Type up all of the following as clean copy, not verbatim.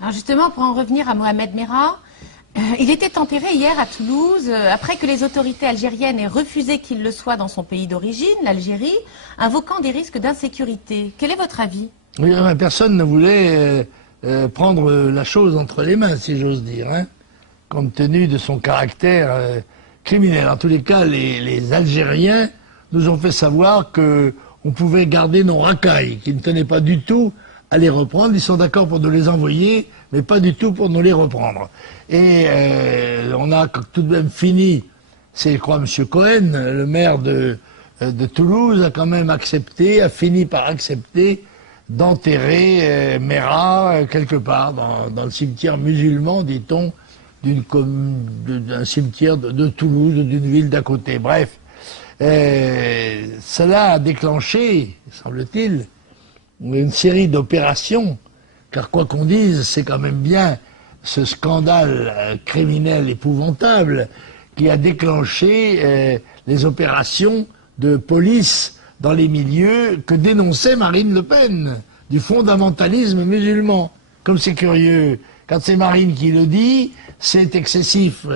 Alors justement, pour en revenir à Mohamed Merah, il était enterré hier à Toulouse, après que les autorités algériennes aient refusé qu'il le soit dans son pays d'origine, l'Algérie, invoquant des risques d'insécurité. Quel est votre avis? Oui, personne ne voulait prendre la chose entre les mains, si j'ose dire, hein, compte tenu de son caractère criminel. En tous les cas, les Algériens nous ont fait savoir qu'on pouvait garder nos racailles, qu'ils ne tenaient pas du tout à les reprendre. Ils sont d'accord pour nous les envoyer, mais pas du tout pour nous les reprendre. Et on a tout de même fini, c'est je crois M. Cohen, le maire de Toulouse, a quand même accepté, a fini par accepter d'enterrer Merah quelque part dans le cimetière musulman, dit-on, d'un cimetière de Toulouse, d'une ville d'à côté. Bref, cela a déclenché, semble-t-il, une série d'opérations, car quoi qu'on dise, c'est quand même bien ce scandale criminel épouvantable qui a déclenché les opérations de police dans les milieux que dénonçait Marine Le Pen, du fondamentalisme musulman. Comme c'est curieux, quand c'est Marine qui le dit, c'est excessif.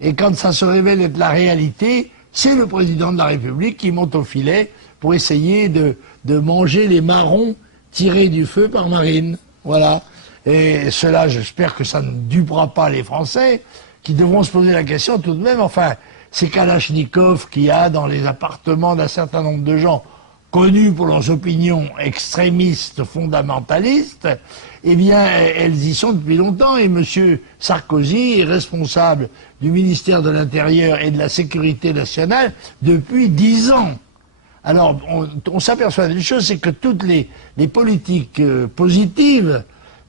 Et quand ça se révèle être la réalité, c'est le président de la République qui monte au filet pour essayer de manger les marrons tirés du feu par Marine. Voilà. Et cela, j'espère que ça ne dupera pas les Français, qui devront se poser la question tout de même, enfin, ces Kalachnikov qu'il y a dans les appartements d'un certain nombre de gens connus pour leurs opinions extrémistes, fondamentalistes, eh bien, elles y sont depuis longtemps. Et M. Sarkozy est responsable du ministère de l'Intérieur et de la Sécurité nationale depuis 10 ans. Alors, on s'aperçoit d'une chose, c'est que toutes les politiques positives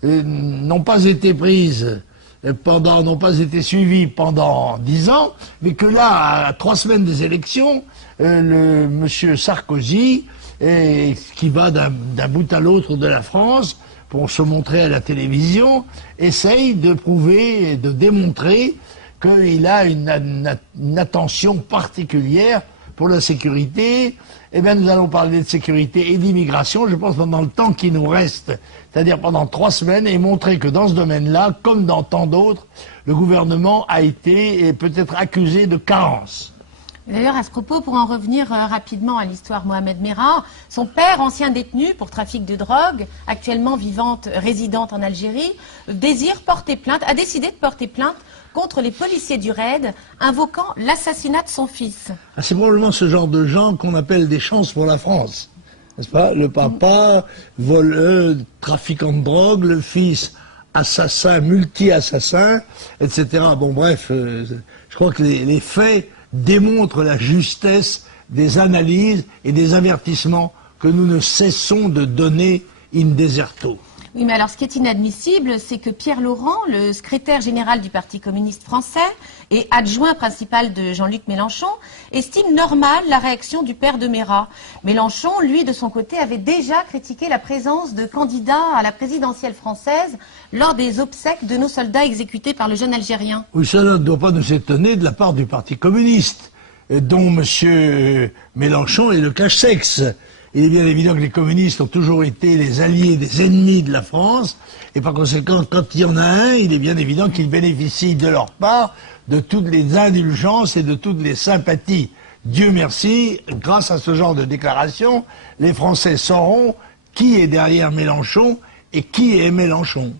n'ont pas été prises n'ont pas été suivies pendant 10 ans, mais que là, à 3 semaines des élections, monsieur Sarkozy, qui va d'un bout à l'autre de la France pour se montrer à la télévision, essaye de prouver et de démontrer qu'il a une attention particulière pour la sécurité. Eh bien, nous allons parler de sécurité et d'immigration, je pense, pendant le temps qui nous reste, c'est-à-dire pendant 3 semaines, et montrer que dans ce domaine-là, comme dans tant d'autres, le gouvernement a été et peut-être accusé de carence. D'ailleurs, à ce propos, pour en revenir rapidement à l'histoire Mohamed Merah, son père, ancien détenu pour trafic de drogue, actuellement résidente en Algérie, a décidé de porter plainte contre les policiers du raid, invoquant l'assassinat de son fils. Ah, c'est probablement ce genre de gens qu'on appelle des chances pour la France, n'est-ce pas? Le papa, voleur, trafiquant de drogue, le fils, assassin, multi-assassin, etc. Bon, bref, je crois que les faits démontrent la justesse des analyses et des avertissements que nous ne cessons de donner in deserto. Oui, mais alors ce qui est inadmissible, c'est que Pierre Laurent, le secrétaire général du Parti communiste français et adjoint principal de Jean-Luc Mélenchon, estime normale la réaction du père de Merah. Mélenchon, lui, de son côté, avait déjà critiqué la présence de candidats à la présidentielle française lors des obsèques de nos soldats exécutés par le jeune Algérien. Oui, ça ne doit pas nous étonner de la part du Parti communiste, dont M. Mélenchon est le cache-sexe. Il est bien évident que les communistes ont toujours été les alliés des ennemis de la France, et par conséquent, quand il y en a un, il est bien évident qu'ils bénéficient de leur part de toutes les indulgences et de toutes les sympathies. Dieu merci, grâce à ce genre de déclaration, les Français sauront qui est derrière Mélenchon et qui est Mélenchon.